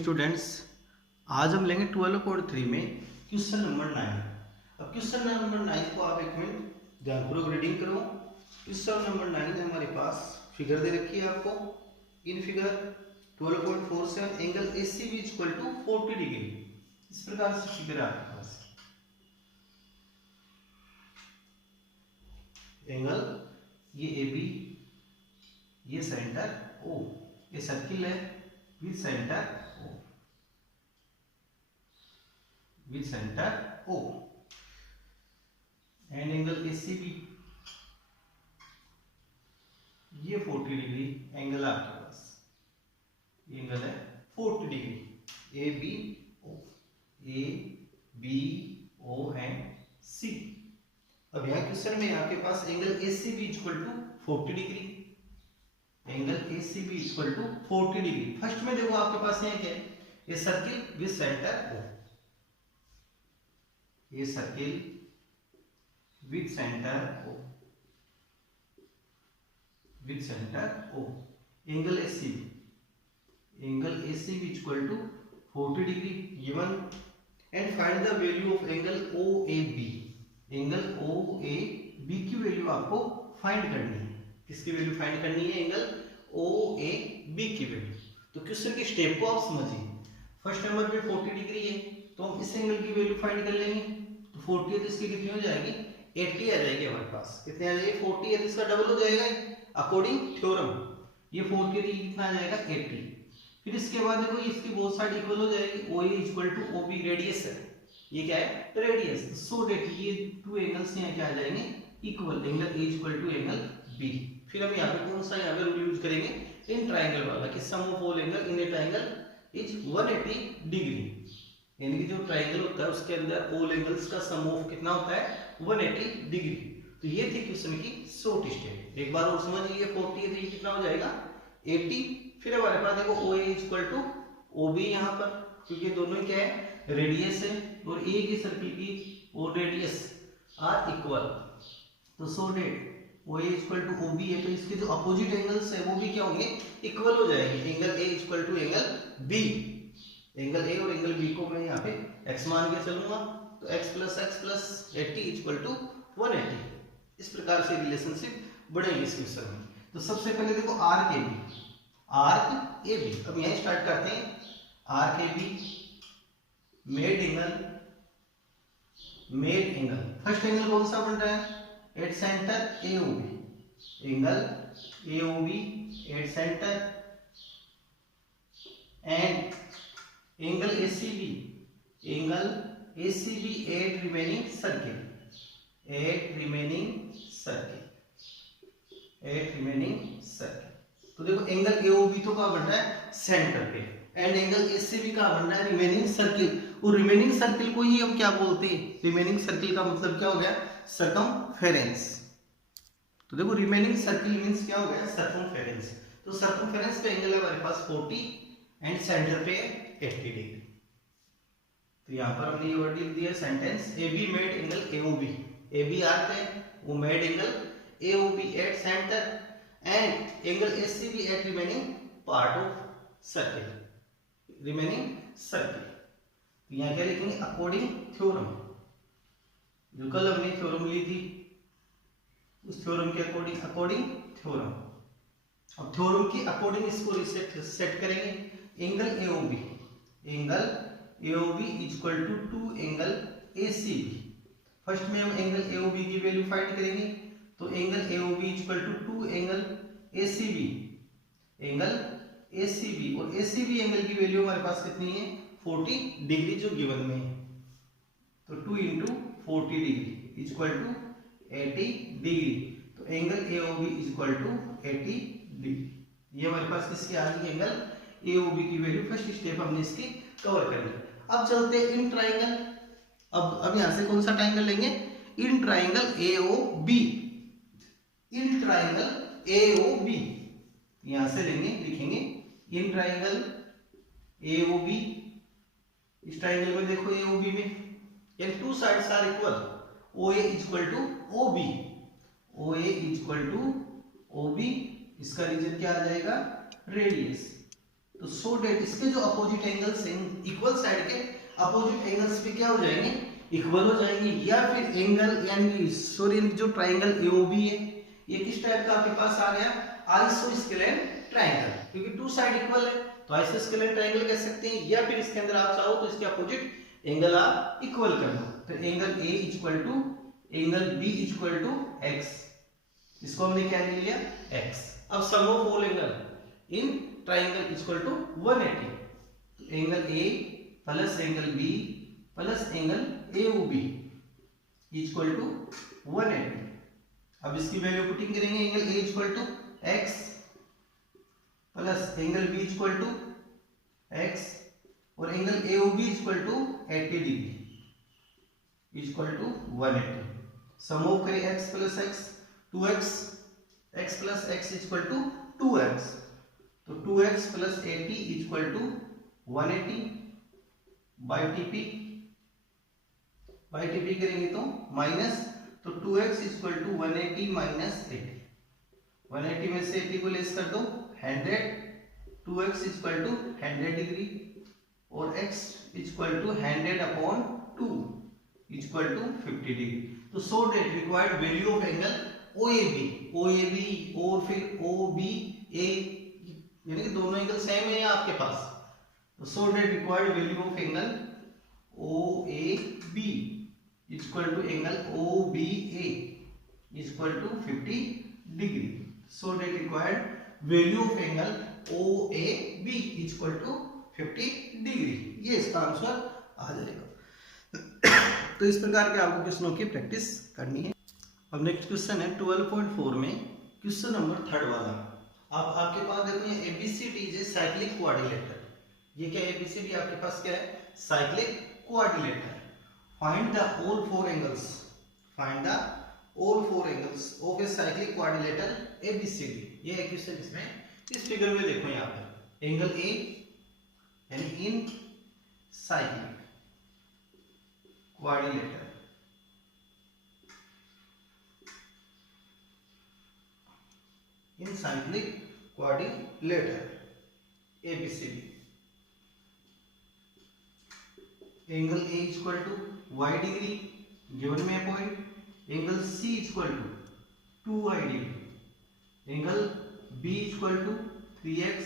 Students, आज हम लेंगे 12.3 में क्वेश्चन नंबर 9। अब क्वेश्चन नंबर 9 को आप एक मिनट ध्यानपूर्वक रीडिंग करो। क्वेश्चन नंबर 9 में हमारे पास फिगर दे रखी है आपको। In figure 12.47 angle ACB equal to 40 degree, इस प्रकार से फिगर है आपके पास। एंगल ये AB, ये सेंटर O, ये सर्किल है with centre O and angle ACB ये 40 डिग्री एंगल आपके पास। ये एंगल है 40 डिग्री ABO एंड C। अब यहाँ क्वेश्चन में आपके पास angle ACB equal to 40 degree, angle ACB equal to 40 degree. First में देखो आपके पास यहाँ क्या है, ये सर्किल विद सेंटर O, ये circle with centre O, with centre O। Angle ACB equal to 40 degree given and find the value of angle OAB। Angle OAB की वैल्यू आपको फाइंड करनी है। किसकी वैल्यू फाइंड करनी है? एंगल OAB की value. तो क्वेश्चन के स्टेप को आप समझिए। फर्स्ट नंबर पे 40 डिग्री है तो हम इस एंगल की वैल्यू फाइंड कर लेंगे। तो 40 है तो इसकी कितनी हो जाएगी? 80 आ जाएगी हमारे पास। कितने आ जाएगी? 40 है तो इसका डबल हो जाएगा अकॉर्डिंग थ्योरम। ये 40 है कितना आ जाएगा? 80। फिर इसके बाद देखो इसकी बोथ साइड इक्वल हो जाएगी। OA equal to OB radius है, ये क्या है? रेडियस। सो देखिए ये टू एंगल्स यहाँ क्या आ जाएंगे? Equal. Angle A equal to angle B। फिर हम यहाँ पे कौन सा यहाँ पे रूल यूज करेंगे? इन ट्राइंगल वाला कि sum of all angle in a triangle is 180 degree. यानी कि जो ट्राइंगल होता है उसके अंदर ऑल एंगल्स का सम ऑफ कितना होता है? 180 डिग्री। तो ये थी क्वेश्चन की शॉर्ट स्टेप। एक बार और समझिए, 40 है तो ये कितना हो जाएगा? 80। फिर हमारे पास देखो OA इक्वल टू OB यहाँ पर, क्योंकि दोनों क्या है? रेडियस है और A की सर्किल की और रेडियस आर इक्वल। तो so that OA equal to OB है तो इसके जो अपोजिट एंगल्स है वो भी क्या होंगे? इक्वल हो जाएंगे। Angle A equal to angle B। Angle A और एंगल B को मैं यहाँ पे x मान के चलूंगा तो x प्लस 80 इक्वल टू 180। इस प्रकार से रिलेशनशिप बढ़ेगी इस क्वेश्चन में। तो सबसे पहले देखो आर्क AB। अब यहीं स्टार्ट करते हैं। Arc AB made angle. First angle कौन सा बन रहा है? At centre AOB। Angle AOB at centre and angle ACB at remaining circle. तो देखो एंगल AOB तो कहाँ बन रहा है? सेंटर पे। एंड एंगल ACB कहाँ बन रहा है? Remaining circle. और रिमेनिंग सर्किल को ही हम क्या बोलते हैं? रिमेनिंग सर्किल का मतलब क्या हो गया? सर्कमफेरेंस। तो देखो रिमेनिंग सर्किल मींस क्या हो गया? सर्कमफेरेंस। तो सर्कमफेरेंस पे एंगल है हमारे पास 40 एंड सेंटर पे 80 डिग्री। तो यहाँ पर हमने ये वर्ड लिख दिया sentence. AB made angle AOB। AB arc है, वो made angle AOB at centre and angle ACB at remaining part of circle. यहाँ क्या लिखेंगे? According theorem. जो कल हमने थ्योरम ली थी उस थ्योरम के अकॉर्डिंग थ्योरम। अब थ्योरम की अकॉर्डिंग इसको सेट करेंगे। Angle AOB equal to 2 angle ACB। First में हम एंगल AOB की वैल्यू फाइंड करेंगे। तो angle AOB equal to 2 angle ACB। और ACB एंगल की वैल्यू हमारे पास कितनी है? 40 डिग्री जो गिवन में है। तो 2 into 40 degree equal to 80 degree. तो angle AOB equal to 80 degree. ये हमारे पास किसकी आ गई? एंगल AOB की वैल्यू। फर्स्ट स्टेप हमने इसकी कवर कर लिया। अब चलते हैं इन ट्राइंगल। अब यहां से कौन सा ट्राइंगल लेंगे? In triangle AOB। यहां से लेंगे, लिखेंगे इन ट्राइंगल AOB। इस ट्राइंगल में देखो AOB में यानी two sides are equal. OA equal to OB। इसका रीजन क्या आ जाएगा? रेडियस। तो सो डेट इसके जो अपोजिट एंगल्स हैं इक्वल साइड के अपोजिट एंगल्स पे क्या हो जाएंगे, इक्वल हो जाएंगे। या फिर एंगल यानी सॉरी जो ट्राइंगल एओबी है ये किस टाइप का आपके पास आ गया, आइसोस्केलेन ट्राइंगल, क्योंकि टू साइड इक्वल है तो आइसोस्केलेन ट्राइंगल कह सकते हैं। या फिर इसके अंदर आप चाहो तो इसके अपोजिट एंगल आप इक्वल कर दो, तो angle A equal to angle B equal to X, इसको हमने क्या ले लिया x। अब sum of all angle in triangle equal to 180, angle A plus angle B plus angle AOB equal to 180। अब इसकी वैल्यू पुटिंग करेंगे, angle A equal to x plus angle B equal to x और angle AOB equal to 80 degree equal to 180। Sum of करें x plus x 2x, x plus x equal to 2x, तो 2x plus 80 equal to 180 by TP करेंगे तो minus, तो 2x equal to 180 minus 80, 180 में से 80 को less कर दो 100, 2x इक्वल टू 100 डिग्री और x equal to 100 upon 2 equal to 50 degree. तो so that required value of angle OAB और फिर OBA, यानी कि दोनों एंगल सेम है आपके पास, तो so that required value of angle OAB equal to angle OBA equal to 50 degree. So that required value of angle OAB equal to 50 degree, ये इसका आंसर आ जाएगा। तो इस प्रकार के आपको क्वेश्चनों की प्रैक्टिस करनी है। अब नेक्स्ट क्वेश्चन है 12.4 में क्वेश्चन नंबर 3 वाला। अब आपके पास देखो ये ABCD is a cyclic quadrilateral, ये क्या ABCD आपके पास क्या है, cyclic quadrilateral. Find the all four angles, find the all four angles of A cyclic quadrilateral ABCD। ये है क्वेश्चन, इसमें इस फिगर में देखो यहाँ पर एंगल A यानी in cyclic quadrilateral, in cyclic quadrilateral ABCD, angle A equal to y degree given में point, angle C equal to 2y degree, angle B equal to 3x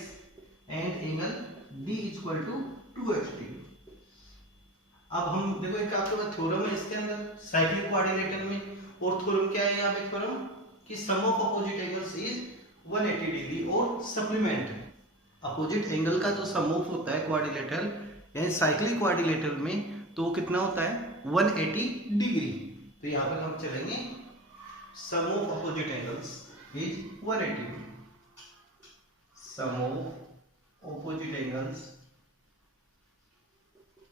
and angle D equal to 2x degree. अब हम देखो एक आपके पास theorem है इसके अंदर cyclic quadrilateral में, और थ्योरम क्या है यहाँ पे, थ्योरम कि sum of opposite angles is 180 degree, और सप्लीमेंट अपोजिट एंगल का जो सम ऑफ होता है क्वाड्रिलेटरल यानी साइक्लिक क्वाड्रिलेटरल में, तो कितना होता है 180 डिग्री। तो यहाँ पर हम चलेंगे sum of opposite angles is 180 degree, sum of opposite angles,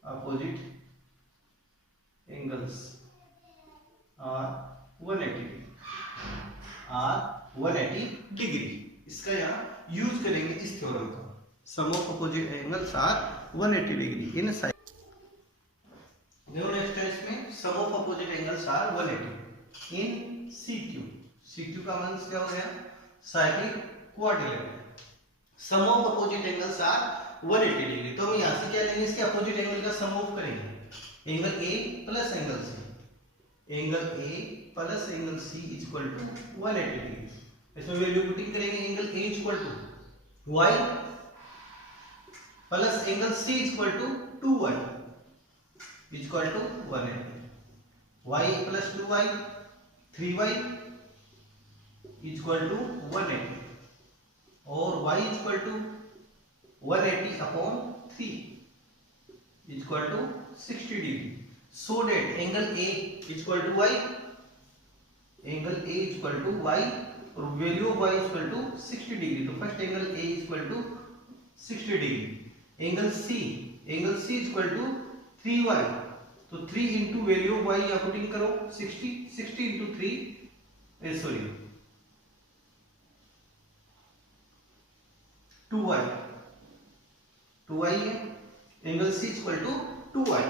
opposite angles are 180 degree, are 180 degree. इसका यहाँ यूज करेंगे इस थ्योरम का, sum of opposite angles are 180 degree in side. Next है इसमें sum of opposite angles are 180 in CQ, CQ का means क्या हो गया, cyclic quadrilateral. Sum of opposite angles are 180 degree, तो हम यहाँ से क्या लेंगे, इसके अपोजिट एंगल का सम ऑफ करेंगे, angle A plus angle C, angle A plus angle C equal to 180 degree. इसमें वैल्यू पुटिंग करेंगे, angle A equal to y plus angle C equal to 2y equal to 180, y plus 2y 3y equal to 180 और y equal to 180 upon 3 equal to 60 degree. So that angle A equal to y, angle A equal to y और value of y equal to 60 degree. तो first angle A equal to 60 degree, angle C equal to 3y, तो 3 into value of y या putting करो 60 into 3 sorry 2y है, angle C equal to 2y,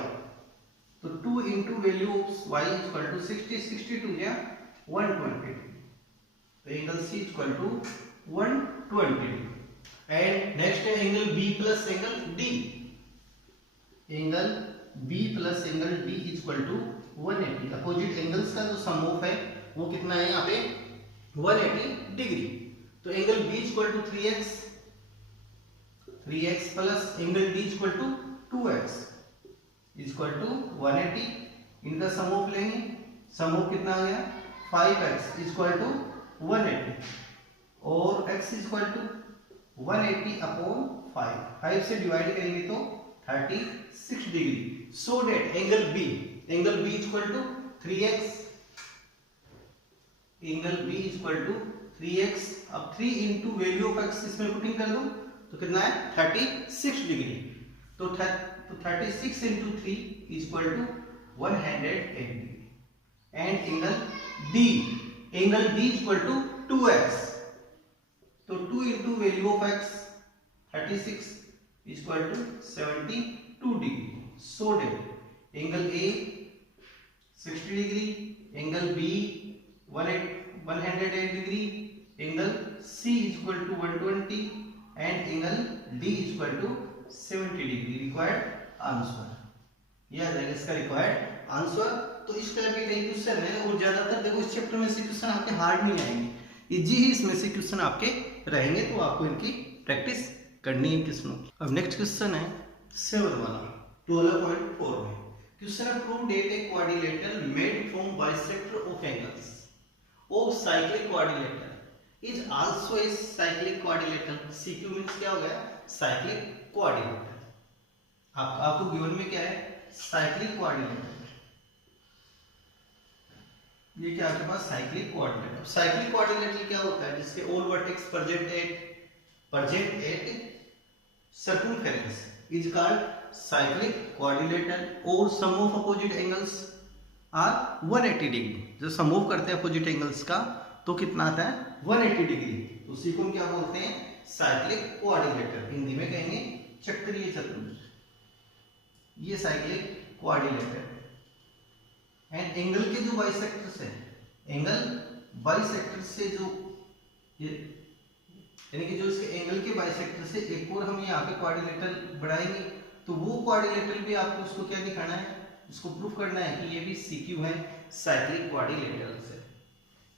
तो 2 into value of y equal to 62 या 120, तो angle C equal to 120 degree. And next है angle B plus angle D. Angle B plus angle D equal to 180। Opposite angles का जो सम of है वो कितना है यहाँ पे 180 डिग्री। तो angle B equal to 3x plus angle D equal to 2x equal to 180। इनका सम ऑफ लेंगे, सम ऑफ कितना आ गया 5x इक्वल टू 180 और x इक्वल टू 180 अपॉन 5 से डिवाइड करेंगे तो 36 degree. So that angle B equal to 3x, angle B equal to 3x। अब 3 इंटू वैल्यू ऑफ x इसमें पुटिंग कर दो तो कितना है 36 डिग्री। तो 36 into 3 equal to 108 degree. And angle D equal to 2x। तो 2 into value of x 36 equal to 72 degree. So that angle A 60 degree, angle B 108 degree, angle C equal to 120 and angle D equal to 70 degree. Required answer यह है इसका required answer. तो इस तरह के कई question है और ज्यादातर देखो इस चैप्टर में से क्वेश्चन आपके हार्ड नहीं आएंगे, इजी ही इसमें से क्वेश्चन आपके रहेंगे। तो आपको इनकी प्रैक्टिस करनी है क्वेश्चनों की। अब नेक्स्ट क्वेश्चन है 7 वाला 12.4 में। क्वेश्चन है prove that a quadrilateral made from bisector of angles of cyclic quadrilateral is also a cyclic quadrilateral. CQ means क्या हो गया साइक्लिक क्वाड्रिलेटरल। आपको गिवन में क्या है साइक्लिक क्वाड्रिलेटरल। ये क्या आपके पास साइक्लिक क्वाड्रिलेटरल। अब साइक्लिक क्वाड्रिलेटरल क्या होता है जिसके all vertex project at circumference is called cyclic quadrilateral और sum of opposite angles are 180 degree. जो सम ऑफ करते हैं अपोजिट एंगल्स का तो कितना आता है 180 डिग्री। तो उसी को हम क्या बोलते हैं साइक्लिक क्वाड्रिलेटरल, हिंदी में कहेंगे चक्रीय चतुर्भुज। ये साइक्लिक क्वाड्रिलेटरल। एंड एंगल के जो बाइसेक्टर्स है, एंगल बाइसेक्टर से जो यानी कि जो इसके एंगल के बाइसेक्टर से एक और हम यहाँ पे क्वाड्रिलेटरल बढ़ाएंगे तो वो क्वाड्रिलेटरल भी आपको उसको क्या दिखाना है, उसको प्रूफ करना है कि ये भी सीक्यू है साइक्लिक क्वाड्रिलेटरल से।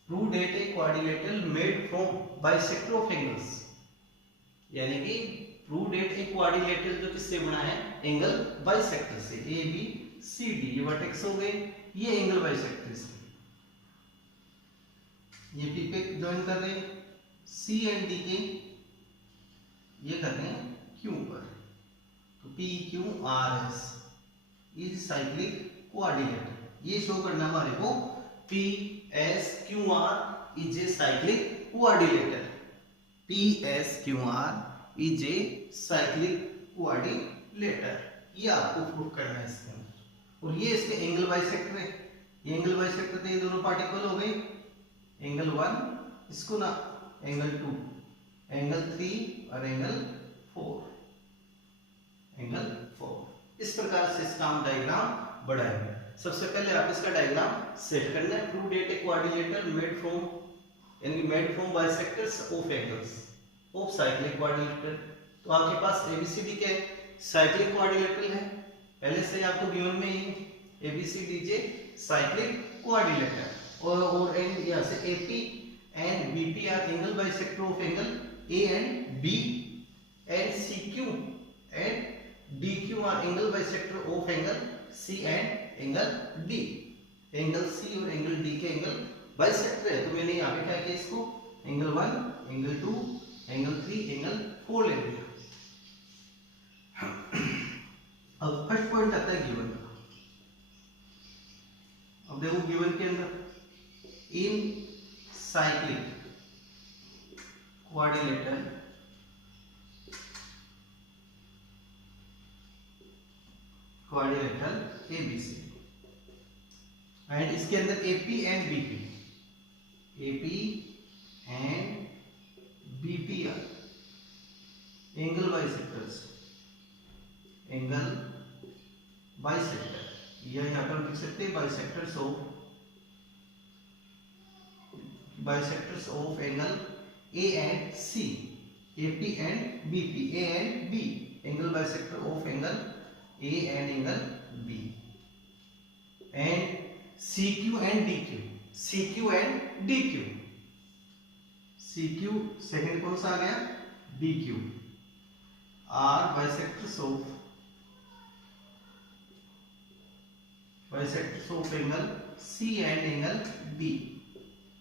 Prove that a quadrilateral made from bisector of angles, यानी कि प्रूव डेट ए क्वाड्रिलेटरल जो किससे बना है एंगल बाइसेक्टर से। ए बी सी डी ये वर्टेक्स हो गए, ये एंगल बाइसेक्टर से। ये पी पे ज्वाइन कर रहे हैं, सी एंड डी के ये कर रहे हैं क्यू पर। तो P Q R S is cyclic quadrilateral. ये शो करना हमारे को P S Q R is a cyclic quadrilateral. P S Q R is a cyclic quadrilateral, ये आपको प्रूफ करना है इसके अंदर। और ये इसके एंगल बाइसेक्टर है, ये एंगल बाइसेक्टर थे, ये दोनों पार्टिकल हो गए एंगल 1, इसको ना एंगल 2, एंगल 3 और एंगल 4। इस प्रकार से इसका हम डायग्राम बढ़ाएंगे। सबसे पहले आप इसका डायग्राम सेट करना है। Prove that a quadrilateral made from bisectors of angles of cyclic quadrilateral. तो आपके पास एबीसीडी क्या है साइक्लिक क्वाड्रिलेटरल है, पहले से आपको गिवन में ही एबीसीडीजे साइक्लिक क्वाड्रिलेटरल। और एंड यहां से AP and BP are angle bisector of angle A and B, and CQ and DQ are angle bisector of angle C and angle D। Angle C और angle D के angle bisector है। तो मैंने यहाँ पे क्या किया इसको एंगल 1, एंगल 2, एंगल 3, एंगल 4 ले लिया। अब फर्स्ट पॉइंट आता है गिवन का। अब देखो गिवन के अंदर इन साइक्लिक क्वाड्रिलेटरल ABC एंड इसके अंदर AP and BP R angle bisectors, यह यहाँ पर लिख सकते हैं bisectors of angle A and C। AP and BP, A and B, angle bisector of angle A and angle B, and CQ and DQ, CQ and DQ, CQ second कौन सा आ गया, DQ are bisectors of angle C and angle D,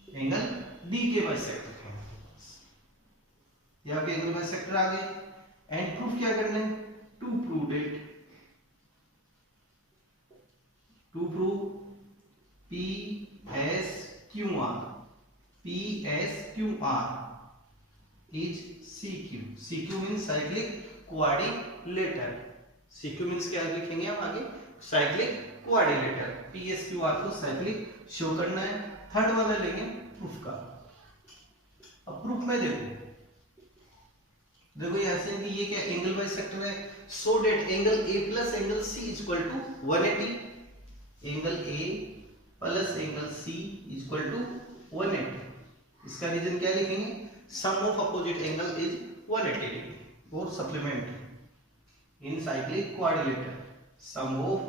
angle D के bisector हैं, यहाँ पे angle bisector आ गए। And proof क्या करना है, to prove PSQR is CQ, CQ means cyclic quadrilateral, CQ means क्या लिखेंगे हम आगे, साइक्लिक क्वाड्रिलेटरल, PSQR को साइक्लिक शो करना है। थर्ड वाला लेंगे प्रूफ का। अब प्रूफ में देखो यहाँ से कि ये क्या एंगल बाइसेक्टर है, so that angle A plus angle C equal to 180, angle A plus angle C equal to 180। इसका रीजन क्या लिखेंगे, sum of opposite angle is 180 degree, और supplement in cyclic quadrilateral sum of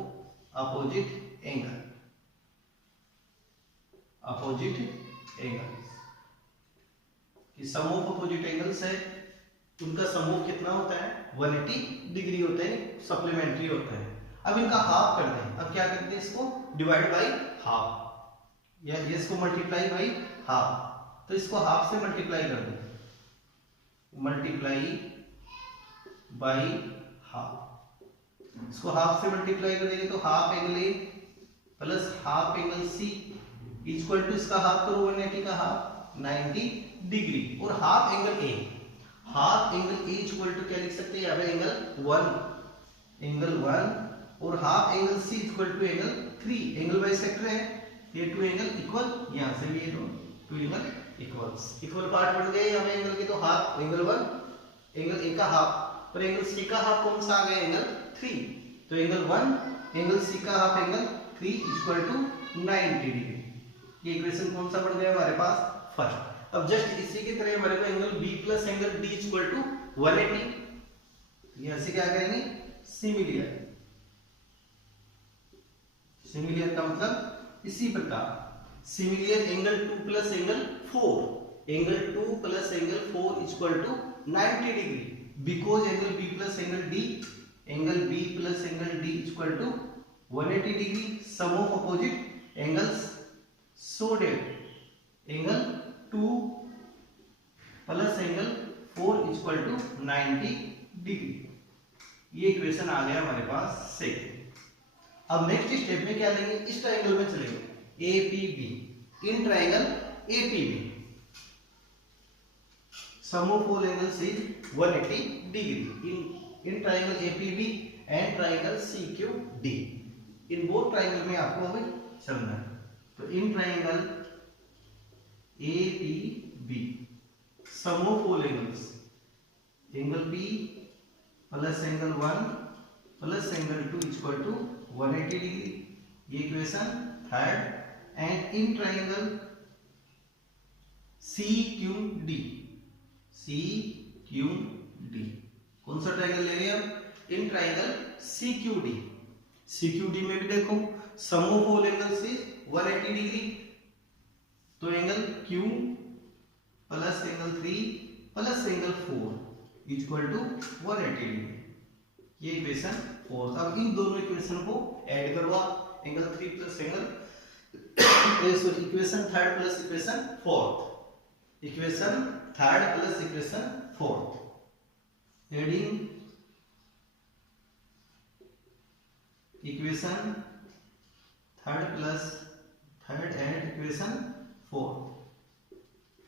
opposite angle कि sum of opposite angles है, उनका सम of कितना होता है, 180 डिग्री होता है, सप्लीमेंट्री होता है। अब इनका हाफ करते हैं। अब क्या करते हैं, इसको डिवाइड बाय हाफ, या इसको मल्टीप्लाई बाय हाफ, तो इसको हाफ से मल्टीप्लाई कर दो, मल्टीप्लाई बाय हाफ, इसको हाफ से मल्टीप्लाई करेंगे तो half angle A plus half angle C equal to, इसका हाफ करो 180 का हाफ 90 डिग्री, और half angle A equal to क्या लिख सकते हैं, यहाँ पे एंगल 1 और half angle C equal to angle 3, angle bisector है, ये टू एंगल इक्वल, यहाँ से भी ये टू एंगल इक्वल पार्ट बन गए यहाँ पे एंगल के, तो हाफ एंगल 1 एंगल ए का हाफ, पर एंगल सी का हाफ कौन सा आ गया, एंगल 3, तो एंगल 1 एंगल सी का half angle 3 equal to 90 degree. ये इक्वेशन कौन सा बन गया हमारे पास, फर्स्ट। अब जस्ट इसी की तरह हमारे को angle B plus angle D equal to 180, यहां से क्या करेंगे, सिमिलियर का मतलब इसी प्रकार similar angle 2 plus angle 4, angle 2 plus angle 4 equal to 90 degree, because angle B plus angle D equal to 180 degree, sum of opposite angles, so that angle 2 plus angle 4 equal to 90 degree. ये equation आ गया हमारे पास second. अब next step में क्या लेंगे, इस ट्रायंगल में चलेंगे, APB, in triangle APB sum of all angles is 180 degree in triangle APB and triangle CQD। In both triangle में आपको अभी चलना है, तो in triangle APB sum of all angles, angle B plus angle 1 plus angle 2 equal to 180 degree, ये equation third. And in triangle CQD कौन सा triangle ले रहे हैं हम, इन ट्रायंगल CQD में भी देखो sum of all angles is 180 degree, तो angle Q plus angle 3 plus angle 4 equal to 180 degree, ये इक्वेशन 4। अब इन दोनों इक्वेशन को ऐड करवा, angle 3 plus angle equation third plus equation fourth, equation third plus equation fourth, adding equation third plus third and equation fourth,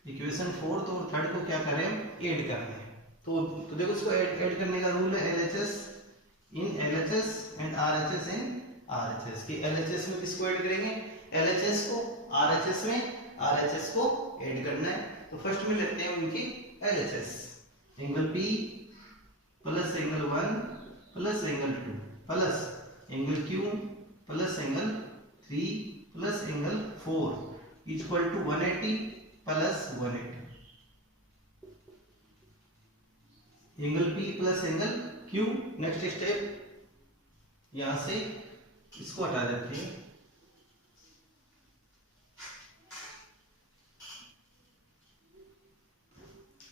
equation fourth और third को क्या करें, ऐड कर रहे हैं। तो देखो इसको ऐड करने का रूल है LHS in LHS and RHS in RHS, कि LHS में किसको ऐड करेंगे, LHS को, RHS में RHS को ऐड करना है। तो फर्स्ट में लेते हैं उनकी LHS, angle P plus angle 1 plus angle 2 plus angle Q plus angle 3 plus angle 4 equal to 180 plus 180, angle P plus angle Q। Next step, यहां से इसको हटा देते हैं,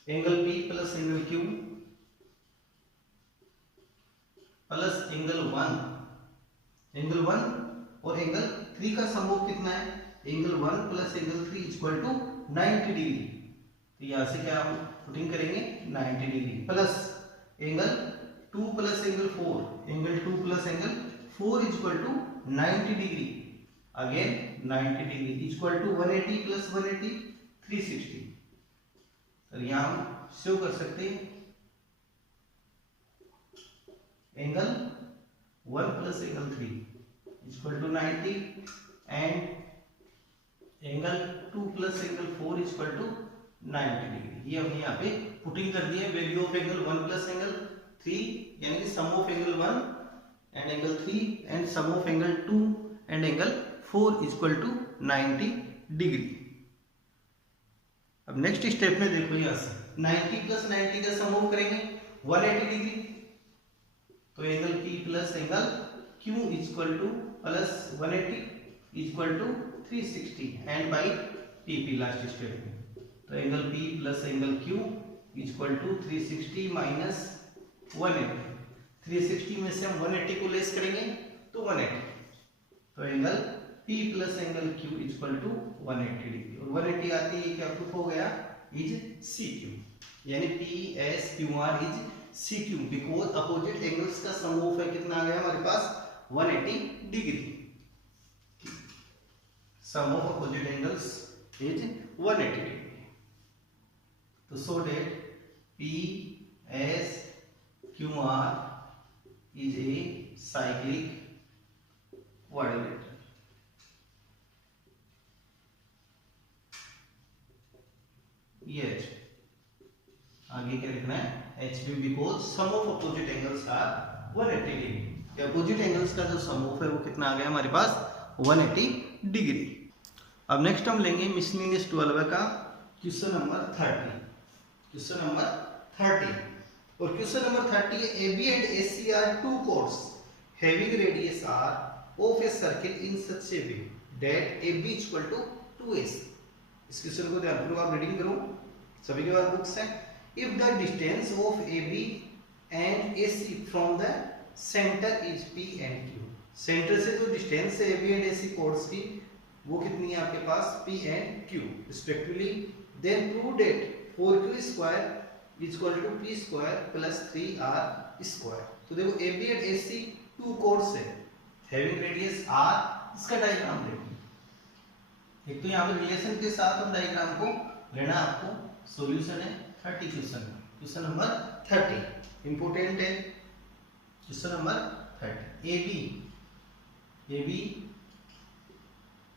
angle P plus angle Q plus angle 1 और angle 3 का समूह कितना है, angle 1 plus angle 3 equal to 90 degree. तो यहां से क्या हम पुटिंग करेंगे 90 degree, plus angle 2 plus angle 4, angle 2 plus angle 4 equal to 90 degree, again 90 degree equal to 180 plus 180 360। तो यहां हम शो कर सकते हैं angle 1 plus angle 3 equal to 90 and angle 2 plus angle 4 equal to 90 degree. ये हमने यहाँ पे पुटिंग कर दी है value of angle 1 plus angle 3, यानी कि sum of angle 1 and angle 3 and sum of angle 2 and angle 4 equal to 90 degree. अब नेक्स्ट स्टेप में देखो, यहां से 90 प्लस 90 का सम ऑफ करेंगे 180 डिग्री, तो angle P plus angle Q equal to plus 180 equal to 360 and by PP last step में। तो angle P plus angle Q equal to 360 minus 180, 360 में से हम 180 को लेस करेंगे तो 180, तो angle P plus angle Q equal to 180 degree, और 180 आती है क्या प्रूफ हो गया, इज CQ, यानी PSQR is CQ because opposite angles का सम ऑफ है कितना आ गया हमारे पास 180 degree, sum of opposite angles is 180 degree. तो so that PSQR is a cyclic quadrilateral. ये आगे क्या लिखना है HB because sum of opposite angles are 180 degree. Opposite angles का जो सम ऑफ है वो कितना आ गया हमारे पास 180 डिग्री। अब नेक्स्ट हम लेंगे मिसलिनियस 12 का क्वेश्चन नंबर 30, क्वेश्चन नंबर 30, और क्वेश्चन नंबर 30 है AB and AC are two chords having radius r of a circle in such a way that AB equal to 2AC। इस क्वेश्चन को ध्यानपूर्वक आप रीडिंग करो, सभी के पास बुक्स हैं। If the distance of AB and AC from the center is P and Q, centre से जो डिस्टेंस है AB and AC chords की वो कितनी है आपके पास P and Q respectively, then prove that 4Q square is equal to P square plus 3R square। तो देखो AB and AC two chords है having radius R, इसका डायग्राम देखो। एक तो यहाँ पे रिलेशन के साथ हम डायग्राम को लेना, आपको सॉल्यूशन है 30 क्वेश्चन, क्वेश्चन नंबर 30 इंपोर्टेंट है। क्वेश्चन नंबर 30 AB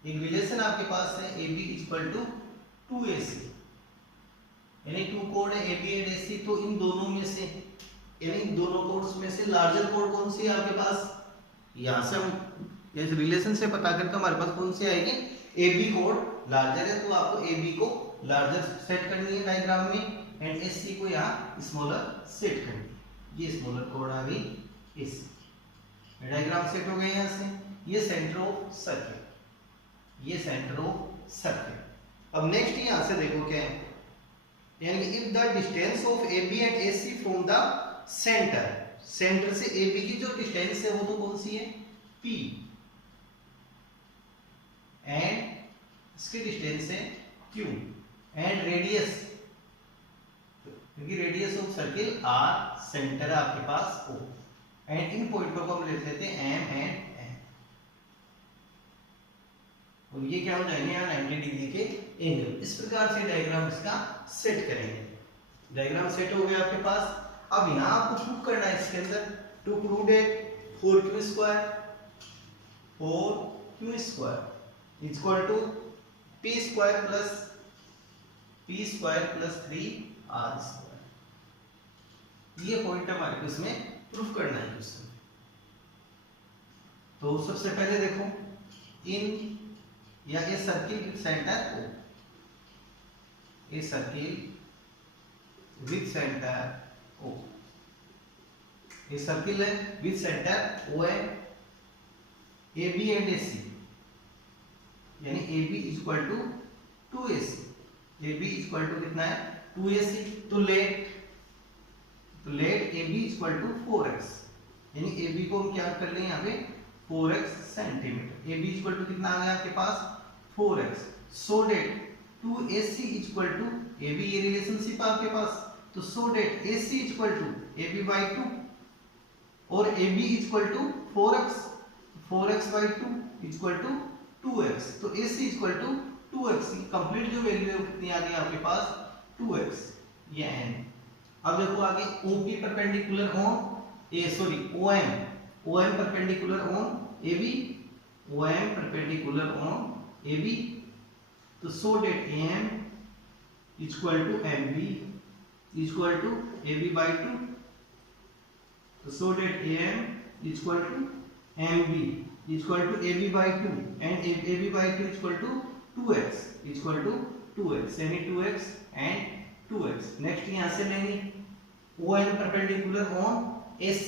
एक रिलेशन आपके पास है AB इक्वल टू 2AC, यानी टू कोड है AB एंड AC, तो इन दोनों में से यानी इन दोनों कोड्स में से लार्जर कोड कौन सी है आपके पास, यहां से हम इस रिलेशन से पता करके हमारे पास कौन सी आएगी AB कोड लार्जर है, तो आपको AB को लार्जर सेट करनी है डायग्राम में एंड AC को यहाँ स्मॉलर सेट करनी है। ये स्मॉलर कोड आ गई AC, डायग्राम सेट हो गया यहाँ से। ये सेंटर ऑफ सर्किल, ये सेंटर ऑफ सर्किल। अब नेक्स्ट यहां से देखो क्या है, यानी if the distance of AB and AC from the centre, centre से AB की जो डिस्टेंस है वो तो कौन सी है P, एंड इसकी डिस्टेंस है Q, एंड रेडियस, क्योंकि radius of circle R, centre है आपके पास O, एंड इन पॉइंटों को हम ले लेते हैं M एंड N, और ये क्या हो जाएंगे यहाँ 90 डिग्री के एंगल। इस प्रकार से डायग्राम इसका सेट करेंगे। डायग्राम सेट हो गया आपके पास। अब यहाँ आपको प्रूव करना है इसके अंदर, to prove that 4Q square equal to P square plus 3R square. ये पॉइंट हमारे को इसमें प्रूफ करना है क्वेश्चन। तो सबसे पहले देखो इन या ये सर्किल विद सेंटर O, ये सर्किल विद सेंटर O, ये सर्किल है with centre O M A B and A C, यानी A B is equal to 2AC, A B is equal to कितना है 2AC। तो let A B is equal to 4x, यानी A B को हम क्या कर लें यहाँ पे 4x centimetre. A B is equal to कितना आ गया आपके पास 4x। So that 2AC is equal to A B, ये रिलेशनशिप है आपके पास, तो so that AC is equal to A B by 2 और A B is equal to 4x by 2 is equal to 2x। तो AC is equal to 2x, complete जो value है कितनी आ गई आपके पास 2x, ये n। अब देखो आगे OP perpendicular on OM perpendicular on AB, OM perpendicular on AB, तो so that AM is equal to MB is equal to AB by 2, तो so that AM is equal to MB is equal to AB by 2 and AB by 2 is equal to 2x is equal to 2x, यानी 2x and 2x। Next यहां से लेंगे ON perpendicular on AC,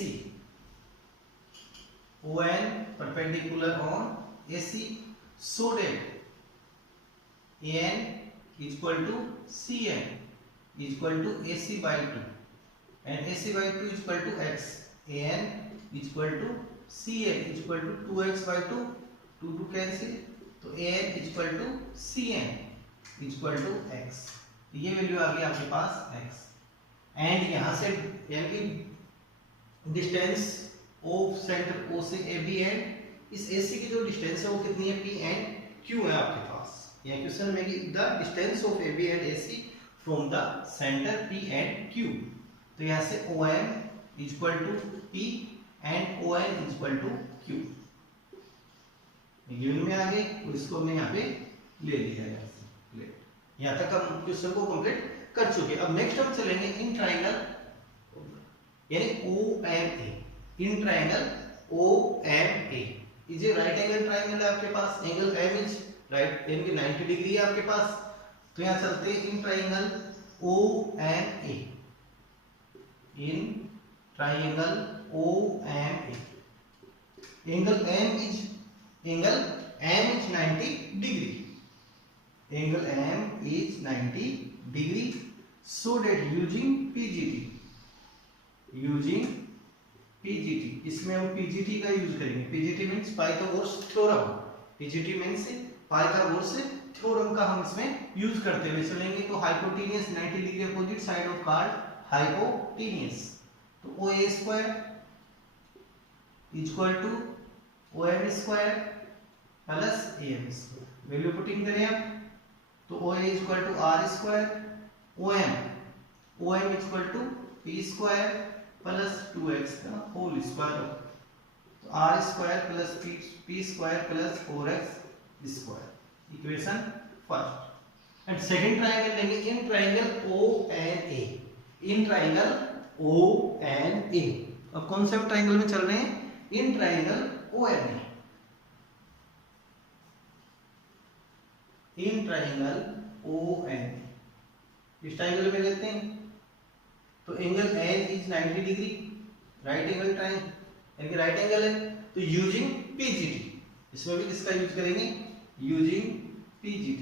ON perpendicular on AC, so that AN is equal to CN is equal to AC by 2 and AC by 2 is equal to x, AN is equal to CN is equal to 2x by 2, 2 to cancel, तो AN is equal to CN is equal to x, ये value आ गई आपके पास x। And यहाँ से यानी distance of centre O से AB and इस AC की जो डिस्टेंस है वो कितनी है P एंड Q है आपके पास। यह क्वेश्चन में कि the distance of AB and AC from the centre P and Q, तो यहाँ से OM is equal to P and ON is equal to Q given में आ गए, तो इसको हमने यहाँ पे ले लिया है। यहाँ तक हम क्वेश्चन को कंप्लीट कर चुके। अब नेक्स्ट हम चलेंगे इन ट्राइंगल यानी OMA, in triangle OMA is a right angle triangle है आपके पास, एंगल M इज राइट यानी 90 डिग्री है आपके पास। तो यहाँ चलते हैं in triangle OMA, in triangle OMA, angle M is 90 degree, angle M is 90 degree, so that using PGT, इसमें हम PGT का यूज करेंगे। PGT means Pythagoras theorem, PGT means Pythagoras theorem का हम इसमें यूज करते हुए चलेंगे। तो hypotenuse 90 degree opposite side of chord hypotenuse, तो OA square is equal to OM square plus AM square, value putting करें हम, तो OA is equal to R square, OM is equal to P square plus 2x का whole square, तो R square plus P square plus 4x square, equation first. And second triangle लेंगे in triangle ONA, in triangle ONA। अब कौन से triangle में चल रहे हैं, in triangle ONA, in triangle ONA, इस ट्राइंगल में लेते हैं तो angle N is 90 degree, right angle triangle यानी राइट एंगल है, तो यूजिंग PGT, इसमें भी किसका यूज करेंगे, यूजिंग PGT,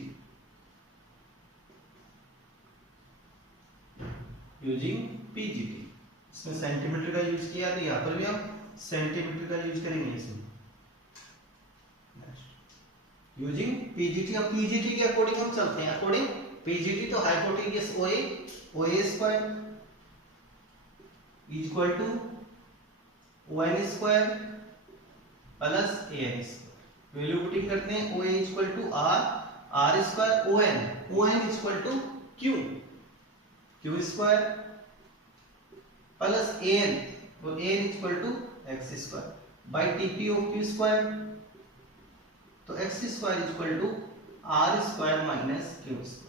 यूजिंग PGT, इसमें सेंटीमीटर का यूज किया तो यहाँ पर भी हम सेंटीमीटर का यूज करेंगे इसमें, यूजिंग PGT। अब PGT के अकॉर्डिंग हम चलते हैं, अकॉर्डिंग PGT तो hypotenuse OA square is equal to ON square plus AN square, value putting करते हैं, OA is equal to R square ON is equal to Q square plus AN, तो AN is equal to X square by TP of Q square, तो x square is equal to R square minus Q square,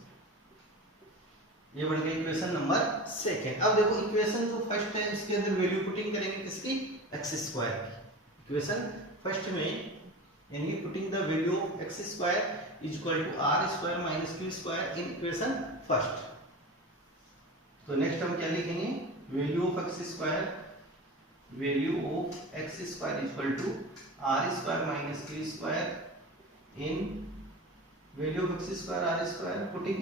ये बन गई equation number second. अब देखो equation जो first है इसके अंदर वैल्यू पुटिंग करेंगे किसकी, x स्क्वायर की। इक्वेशन फर्स्ट में यानी putting the value of x square is equal to R square minus Q square in equation first. तो नेक्स्ट हम क्या लिखेंगे, value of x square value of X square equal to R square minus Q square in value of X square R square putting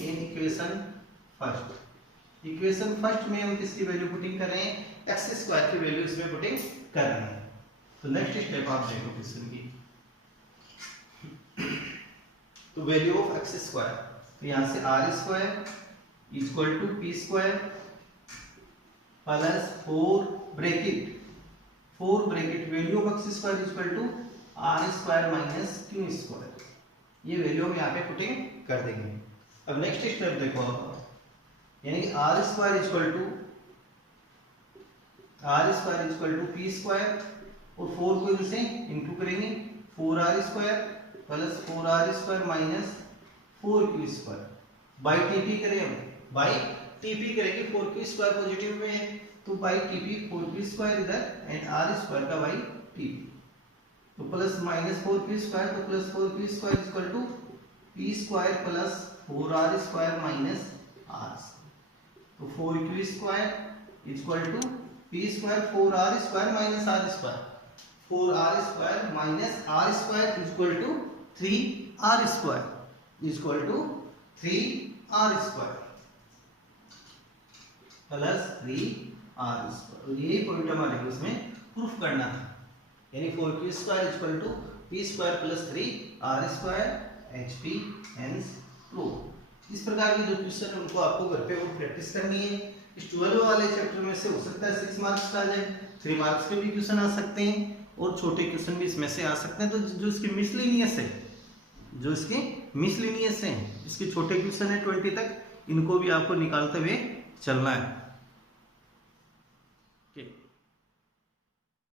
in equation first. Equation first में हम किसकी value putting कर रहे हैं, X square की value इसमें पुटिंग कर रहे हैं। तो नेक्स्ट स्टेप आप देखो क्वेश्चन की, तो वैल्यू ऑफ एक्स स्क्वायर, तो यहां से R square equal to P square plus 4 bracket value of X square equal to R square minus Q square, ये वैल्यू हम यहाँ पे पुटिंग कर देंगे। अब नेक्स्ट स्टेप देखो आप, यानी कि R square equal to P square और 4 को इनसे इंटू करेंगे, 4r square plus 4r square minus 4q square by TP करें, बाई टीपी करेंगे, 4q स्क्वायर पॉजिटिव में है तो बाई टीपी 4q स्क्वायर इधर एंड r स्क्वायर का बाई टीपी, तो प्लस माइनस 4q स्क्वायर, तो plus 4q square equal to p square plus 4r square minus r, तो 4q square equal to p square 4r square minus r square, 4r square minus r square equal to 3r square equal to 3r square plus 3r square, यही point हमारे उसमें proof करना था, यानी 4q square equal to p square plus 3r square HP hence proof. इस प्रकार के जो क्वेश्चन उनको आपको घर पे वो प्रैक्टिस करनी है। इस 12 वाले चैप्टर में से हो सकता है 6 मार्क्स आ जाए, 3 मार्क्स के भी क्वेश्चन आ सकते हैं और छोटे क्वेश्चन भी इसमें से आ सकते हैं। तो जो इसके मिसलिनियस है, इसके छोटे क्वेश्चन है 20 तक, इनको भी आपको निकालते हुए चलना है।